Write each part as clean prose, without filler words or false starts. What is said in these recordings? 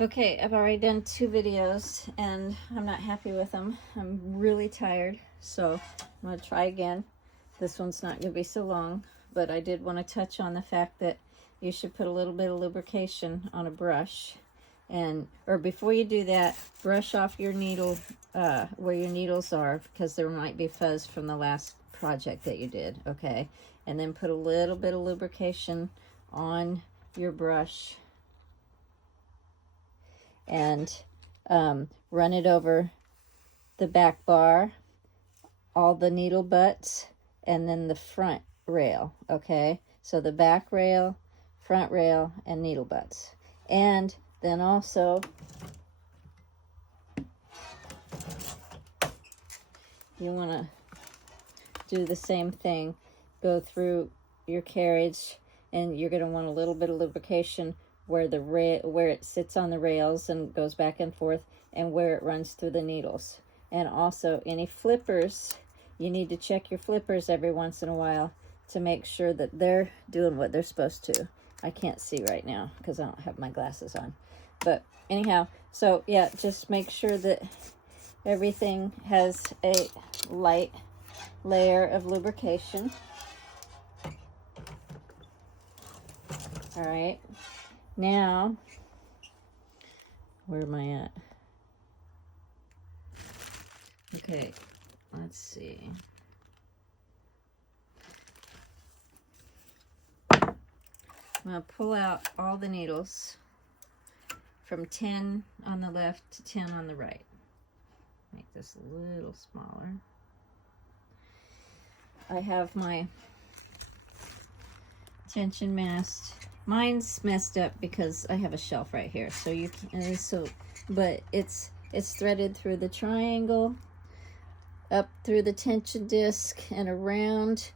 Okay, I've already done 2 videos and I'm not happy with them. I'm really tired, so I'm going to try again. This one's not going to be so long, but I did want to touch on the fact that you should put a little bit of lubrication on a brush. Or before you do that, brush off your needle where your needles are, because there might be fuzz from the last project that you did, okay? And then put a little bit of lubrication on your brush and run it over the back bar, all the needle butts, and then the front rail, okay? So the back rail, front rail, and needle butts. And then also, you want to do the same thing. Go through your carriage, and you're going to want a little bit of lubrication where it sits on the rails and goes back and forth, and where it runs through the needles. And also any flippers, you need to check your flippers every once in a while to make sure that they're doing what they're supposed to. I can't see right now because I don't have my glasses on. But anyhow, so yeah, just make sure that everything has a light layer of lubrication. All right. Now, where am I at? Okay, let's see. I'm going to pull out all the needles from 10 on the left to 10 on the right. Make this a little smaller. I have my tension mast. Mine's messed up because I have a shelf right here, so you can, but it's threaded through the triangle, up through the tension disc, and around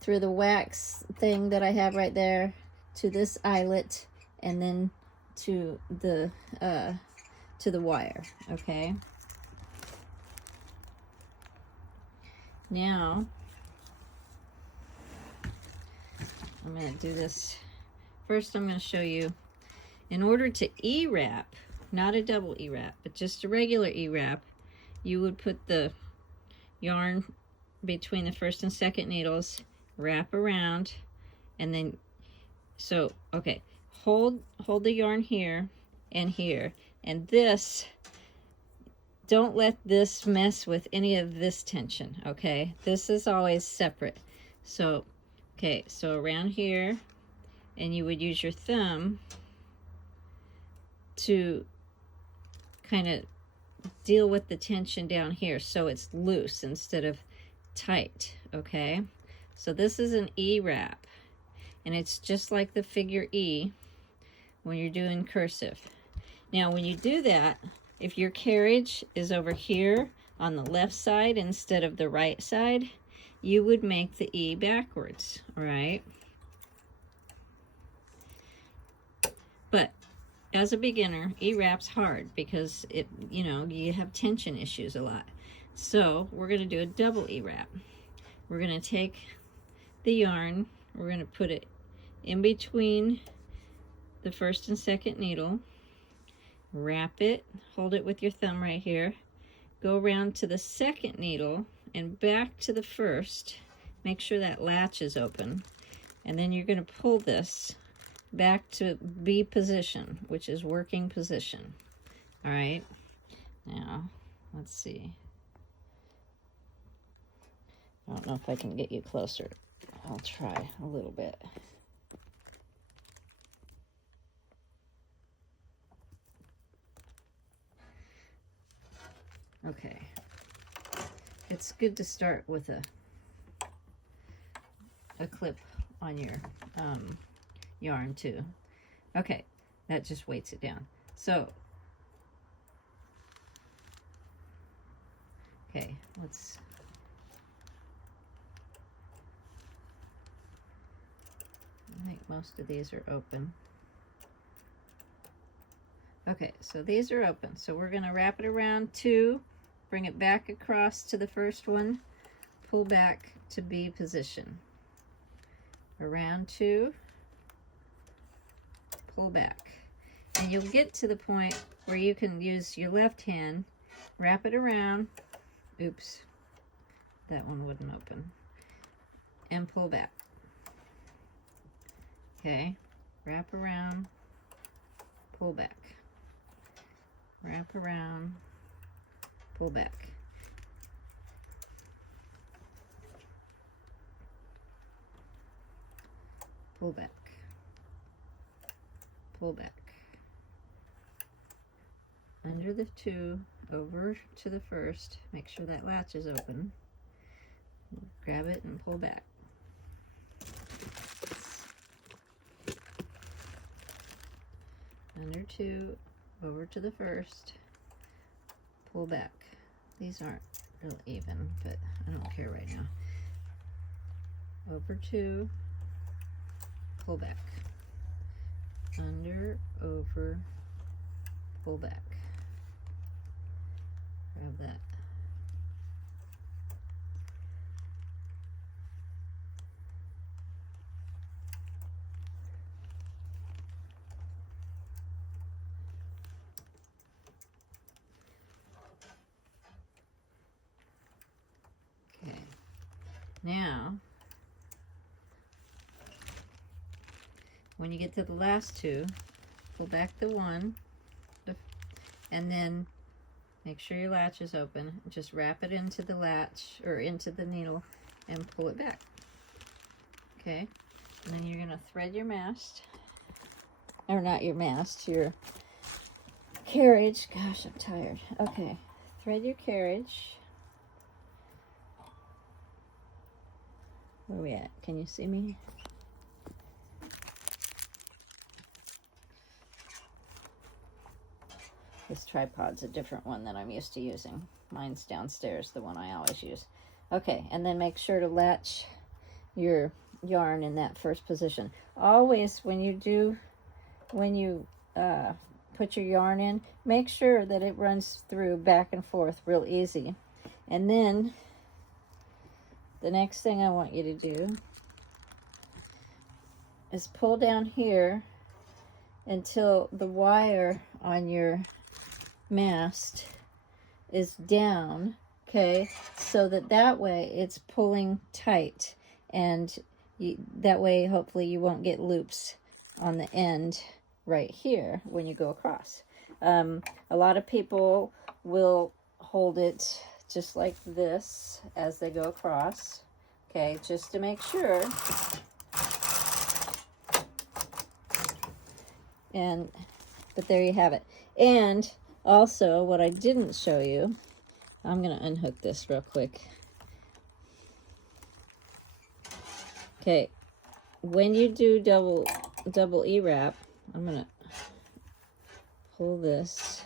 through the wax thing that I have right there to this eyelet, and then to the wire. Okay. Now I'm going to do this. First, I'm going to show you, in order to E-wrap, not a double E-wrap, but just a regular E-wrap, you would put the yarn between the first and second needles, wrap around, and then, so, okay, hold the yarn here and here, and this, don't let this mess with any of this tension, okay? This is always separate. So, okay, so around here, and you would use your thumb to kind of deal with the tension down here so it's loose instead of tight, okay? So this is an E-wrap, and it's just like the figure E when you're doing cursive. Now when you do that, if your carriage is over here on the left side instead of the right side, you would make the E backwards, right? But as a beginner, E-wrap's hard because you have tension issues a lot. So we're going to do a double E-wrap. We're going to take the yarn, we're going to put it in between the first and second needle, wrap it, hold it with your thumb right here, go around to the second needle and back to the first, make sure that latch is open, and then you're going to pull this back to B position, which is working position. All right, now let's see. I don't know if I can get you closer. I'll try a little bit. Okay, it's good to start with a clip on your yarn too. Okay, that just weights it down. So, okay, let's, I think most of these are open. Okay, so these are open. So we're gonna wrap it around 2, bring it back across to the first one, pull back to B position. Around 2, pull back. And you'll get to the point where you can use your left hand, wrap it around, oops, that one wouldn't open, and pull back. Okay, wrap around, pull back, wrap around, pull back. Pull back, pull back. Under the 2, over to the first, make sure that latch is open. Grab it and pull back. Under 2, over to the first, pull back. These aren't real even, but I don't care right now. Over 2, pull back. Under, over, pull back. Grab that. Okay. Now, when you get to the last 2, pull back the 1, and then make sure your latch is open. Just wrap it into the latch, or into the needle, and pull it back. Okay, and then you're gonna thread your mast, or not your mast, your carriage. Gosh, I'm tired. Okay, thread your carriage. Where are we at? Can you see me? This tripod's a different one than I'm used to using. Mine's downstairs, the one I always use. Okay, and then make sure to latch your yarn in that first position. Always, when you put your yarn in, make sure that it runs through back and forth real easy. And then the next thing I want you to do is pull down here until the wire on your mast is down, okay, so that way it's pulling tight, and that way hopefully you won't get loops on the end right here when you go across. A lot of people will hold it just like this as they go across, okay, just to make sure. But there you have it. And also, what I didn't show you, I'm going to unhook this real quick. Okay, when you do double E-wrap, I'm going to pull this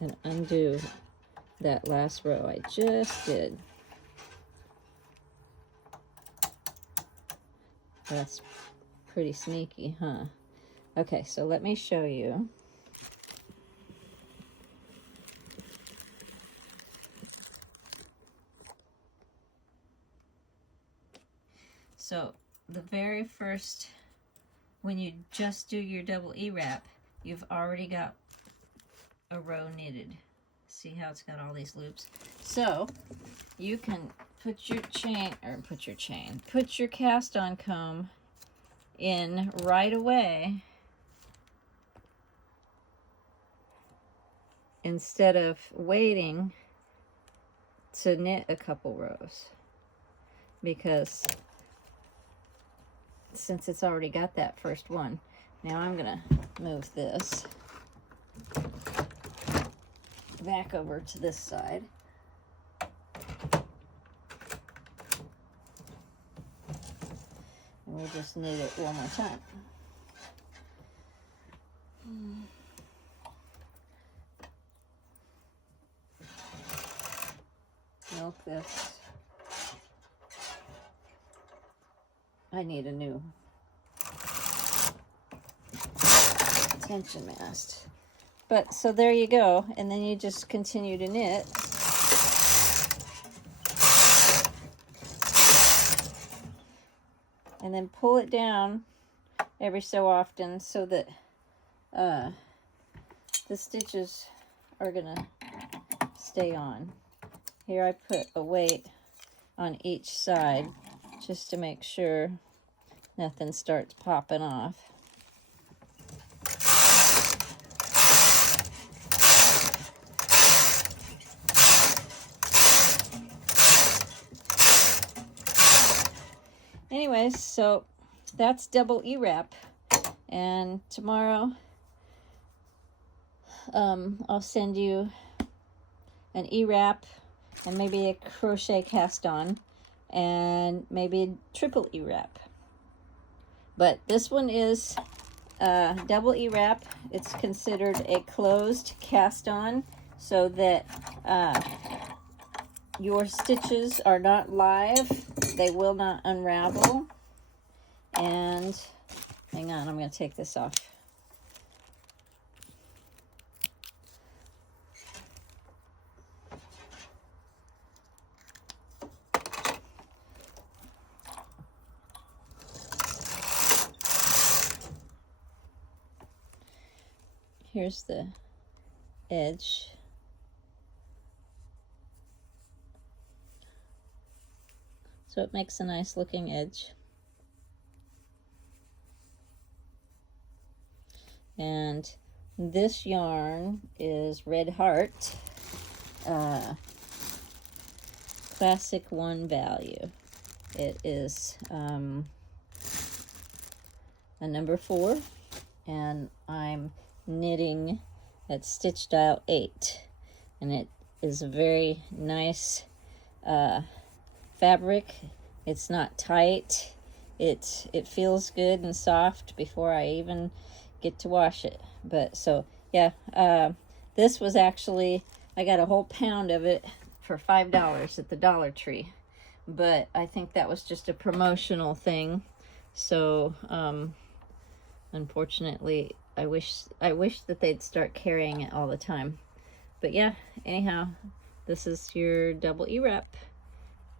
and undo that last row I just did. That's pretty sneaky, huh? Okay, so let me show you. So the very first, when you just do your double E-wrap, you've already got a row knitted. See how it's got all these loops? So you can put your cast on comb in right away instead of waiting to knit a couple rows, because since it's already got that first one. Now I'm gonna move this back over to this side. And we'll just knit it one more time. Milk this. I need a new tension mast. But so there you go, and then you just continue to knit. And then pull it down every so often so that the stitches are gonna stay on. Here I put a weight on each side just to make sure nothing starts popping off. Anyways, so that's double E-wrap, and tomorrow I'll send you an E-wrap and maybe a crochet cast on and maybe a triple E-wrap. But this one is double E-wrap. It's considered a closed cast on so that your stitches are not live. They will not unravel. And hang on, I'm going to take this off. Here's the edge. So it makes a nice looking edge. And this yarn is Red Heart, Classic 1 value. It is a number 4, and I'm knitting at stitch dial 8, and it is a very nice fabric. It's not tight. It feels good and soft before I even get to wash it. But so yeah, this was actually, I got a whole pound of it for $5 at the Dollar Tree, but I think that was just a promotional thing. So unfortunately, I wish that they'd start carrying it all the time. But yeah, anyhow, this is your double E-wrap.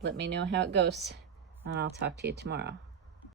Let me know how it goes, and I'll talk to you tomorrow.